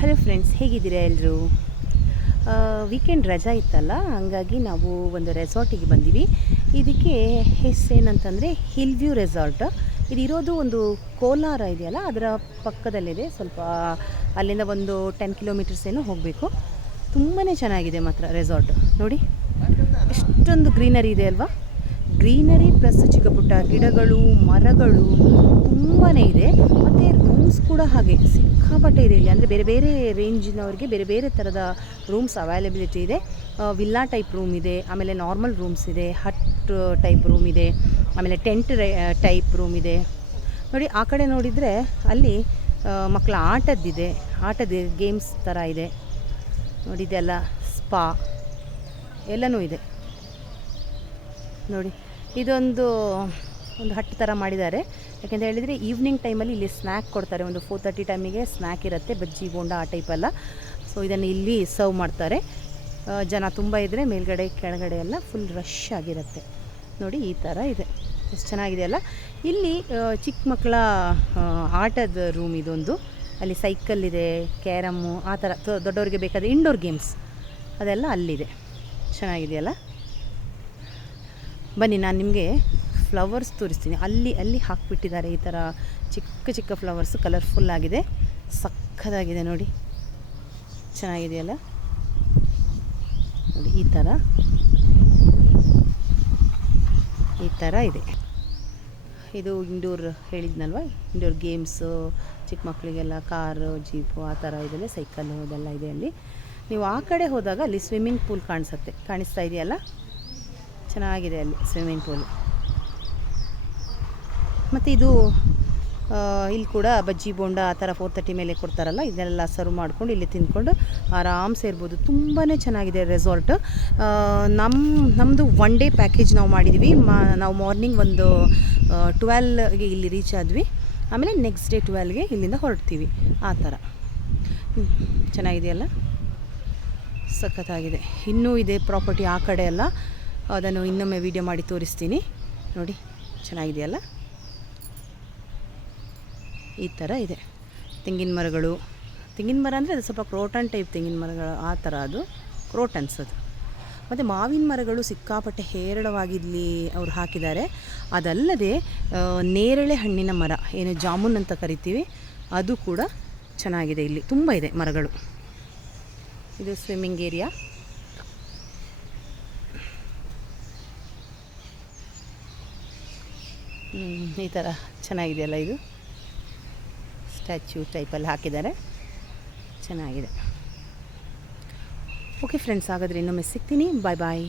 Hello friends, ಹೇಗಿದ್ದೀರಾ ಎಲ್ಲರೂ? Weekend ರಜಾ ಇತ್ತಲ್ಲ, ಹಂಗಾಗಿ ನಾವು ಒಂದು ರೆಸಾರ್ಟಿಗೆ ಬಂದಿವಿ. ಇದಕ್ಕೆ ಹೆಸರೇನಂತಂದರೆ ಹಿಲ್ ವ್ಯೂ ರೆಸಾರ್ಟ್. ಇದಿರೋದು ಒಂದು ಕೋಲಾರ ಇದೆಯಲ್ಲ, ಅದರ ಪಕ್ಕದಲ್ಲಿದೆ. ಸ್ವಲ್ಪ ಅಲ್ಲಿಂದ ಒಂದು 10 ಕಿಲೋಮೀಟರ್ಸ್ ಏನೋ ಹೋಗಬೇಕು. ತುಂಬಾ ಚೆನ್ನಾಗಿದೆ ಮಾತ್ರ ರೆಸಾರ್ಟ್. ನೋಡಿ ಎಷ್ಟೊಂದು ಗ್ರೀನರಿ ಇದೆ ಅಲ್ವಾ. ಗ್ರೀನರಿ ಪ್ಲಸ್ ಚಿಕ್ಕ ಪುಟ್ಟ ಗಿಡಗಳು, ಮರಗಳು ತುಂಬಾ ಇದೆ. ಮತ್ತು ರೂಮ್ಸ್ ಕೂಡ ಹಾಗೆ ಸಿಕ್ಕಾಪಟ್ಟೆ ಇದೆ ಇಲ್ಲಿ. ಅಂದರೆ ಬೇರೆ ಬೇರೆ ರೇಂಜಿನವ್ರಿಗೆ ಬೇರೆ ಬೇರೆ ಥರದ ರೂಮ್ಸ್ ಅವೈಲಬಿಲಿಟಿ ಇದೆ. ವಿಲ್ಲಾ ಟೈಪ್ ರೂಮ್ ಇದೆ, ಆಮೇಲೆ ನಾರ್ಮಲ್ ರೂಮ್ಸ್ ಇದೆ, ಹಟ್ ಟೈಪ್ ರೂಮ್ ಇದೆ, ಆಮೇಲೆ ಟೆಂಟ್ ಟೈಪ್ ರೂಮ್ ಇದೆ. ನೋಡಿ ಆ ಕಡೆ ನೋಡಿದರೆ ಅಲ್ಲಿ ಮಕ್ಕಳ ಆಟದ ಗೇಮ್ಸ್ ಥರ ಇದೆ. ನೋಡಿದೆಲ್ಲ ಸ್ಪಾ ಎಲ್ಲನೂ ಇದೆ. ನೋಡಿ ಇದೊಂದು ಹಟ್ ಥರ ಮಾಡಿದ್ದಾರೆ. ಯಾಕೆಂತ ಹೇಳಿದರೆ ಈವ್ನಿಂಗ್ ಟೈಮಲ್ಲಿ ಇಲ್ಲಿ ಸ್ನ್ಯಾಕ್ ಕೊಡ್ತಾರೆ. ಒಂದು 4:30 ಟೈಮಿಗೆ ಸ್ನ್ಯಾಕ್ ಇರುತ್ತೆ, ಬಜ್ಜಿ ಬೋಂಡ ಆ ಟೈಪೆಲ್ಲ. ಸೊ ಇದನ್ನು ಇಲ್ಲಿ ಸರ್ವ್ ಮಾಡ್ತಾರೆ. ಜನ ತುಂಬ ಇದ್ದರೆ ಮೇಲ್ಗಡೆ ಕೆಳಗಡೆ ಎಲ್ಲ ಫುಲ್ ರಶ್ ಆಗಿರುತ್ತೆ. ನೋಡಿ ಈ ಥರ ಇದೆ, ಎಷ್ಟು ಚೆನ್ನಾಗಿದೆ ಅಲ್ಲ. ಇಲ್ಲಿ ಚಿಕ್ಕ ಮಕ್ಕಳ ಆಟದ ರೂಮ್ ಇದೊಂದು. ಅಲ್ಲಿ ಸೈಕಲ್ ಇದೆ, ಕ್ಯಾರಮ್ಮು ಆ ಥರ ದೊಡ್ಡವರಿಗೆ ಬೇಕಾದ ಇಂಡೋರ್ ಗೇಮ್ಸ್ ಅದೆಲ್ಲ ಅಲ್ಲಿದೆ. ಚೆನ್ನಾಗಿದೆಯಲ್ಲ. ಬನ್ನಿ ನಾನು ನಿಮಗೆ ಫ್ಲವರ್ಸ್ ತೋರಿಸ್ತೀನಿ. ಅಲ್ಲಿ ಹಾಕಿಬಿಟ್ಟಿದ್ದಾರೆ ಈ ಥರ ಚಿಕ್ಕ ಚಿಕ್ಕ ಫ್ಲವರ್ಸು, ಕಲರ್ಫುಲ್ ಆಗಿದೆ, ಸಕ್ಕತ್ತಾಗಿದೆ. ನೋಡಿ ಚೆನ್ನಾಗಿದೆಯಲ್ಲ. ನೋಡಿ ಈ ಥರ ಇದೆ. ಇದು ಇಂಡೋರ್ ಹೇಳಿದ್ನಲ್ವ, ಇಂಡೋರ್ ಗೇಮ್ಸು ಚಿಕ್ಕ ಮಕ್ಕಳಿಗೆಲ್ಲ ಕಾರು, ಜೀಪು ಆ ಥರ ಇದೆಲ್ಲ, ಸೈಕಲ್ಲು ಅದೆಲ್ಲ ಇದೆ ಅಲ್ಲಿ. ನೀವು ಆ ಕಡೆ ಹೋದಾಗ ಅಲ್ಲಿ ಸ್ವಿಮ್ಮಿಂಗ್ ಪೂಲ್ ಕಾಣಿಸ್ತಾ ಇದೆಯಲ್ಲ, ಚೆನ್ನಾಗಿದೆ ಅಲ್ಲಿ ಸ್ವಿಮ್ಮಿಂಗ್ ಪೂಲು. ಮತ್ತು ಇದು ಇಲ್ಲಿ ಕೂಡ ಬಜ್ಜಿ ಬೋಂಡ ಆ ಥರ 4:30 ಮೇಲೆ ಕೊಡ್ತಾರಲ್ಲ, ಇದನ್ನೆಲ್ಲ ಸರ್ವ್ ಮಾಡ್ಕೊಂಡು ಇಲ್ಲಿ ತಿಂದ್ಕೊಂಡು ಆರಾಮ್ಸೆ ಇರ್ಬೋದು. ತುಂಬಾ ಚೆನ್ನಾಗಿದೆ ರೆಸಾರ್ಟ್. ನಮ್ಮದು 1 ಡೇ ಪ್ಯಾಕೇಜ್ ನಾವು ಮಾಡಿದ್ವಿ. ನಾವು ಮಾರ್ನಿಂಗ್ ಒಂದು 12ಗೆ ಇಲ್ಲಿ ರೀಚ್ ಆದ್ವಿ. ಆಮೇಲೆ ನೆಕ್ಸ್ಟ್ ಡೇ 12ಗೆ ಇಲ್ಲಿಂದ ಹೊರಡ್ತೀವಿ. ಆ ಥರ ಚೆನ್ನಾಗಿದೆಯಲ್ಲ, ಸಖತ್ತಾಗಿದೆ. ಇನ್ನೂ ಇದೆ ಪ್ರಾಪರ್ಟಿ ಆ ಕಡೆ ಎಲ್ಲ, ಅದನ್ನು ಇನ್ನೊಮ್ಮೆ ವಿಡಿಯೋ ಮಾಡಿ ತೋರಿಸ್ತೀನಿ. ನೋಡಿ ಚೆನ್ನಾಗಿದೆಯಲ್ಲ. ಈ ಥರ ಇದೆ. ತೆಂಗಿನ ಮರ ಅಂದರೆ ಅದು ಸ್ವಲ್ಪ ಕ್ರೋಟನ್ ಟೈಪ್ ತೆಂಗಿನ ಮರಗಳು ಆ ಥರ, ಅದು ಕ್ರೋಟನ್ಸ್ ಅದು. ಮತ್ತು ಮಾವಿನ ಮರಗಳು ಸಿಕ್ಕಾಪಟ್ಟೆ ಹೇರಳವಾಗಿಲ್ಲಿ ಅವ್ರು ಹಾಕಿದ್ದಾರೆ. ಅದಲ್ಲದೆ ನೇರಳೆ ಹಣ್ಣಿನ ಮರ, ಏನು ಜಾಮೂನ್ ಅಂತ ಕರಿತೀವಿ, ಅದು ಕೂಡ ಚೆನ್ನಾಗಿದೆ. ಇಲ್ಲಿ ತುಂಬ ಇದೆ ಮರಗಳು. ಇದು ಸ್ವಿಮ್ಮಿಂಗ್ ಏರಿಯಾ. ಈ ಥರ ಚೆನ್ನಾಗಿದೆಯಲ್ಲ. ಇದು ಸ್ಟ್ಯಾಚ್ಯೂ ಟೈಪಲ್ಲಿ ಹಾಕಿದ್ದಾರೆ, ಚೆನ್ನಾಗಿದೆ. ಓಕೆ ಫ್ರೆಂಡ್ಸ್, ಹಾಗಾದರೆ ಇನ್ನೊಮ್ಮೆ ಸಿಗ್ತೀನಿ. ಬಾಯ್ ಬಾಯ್.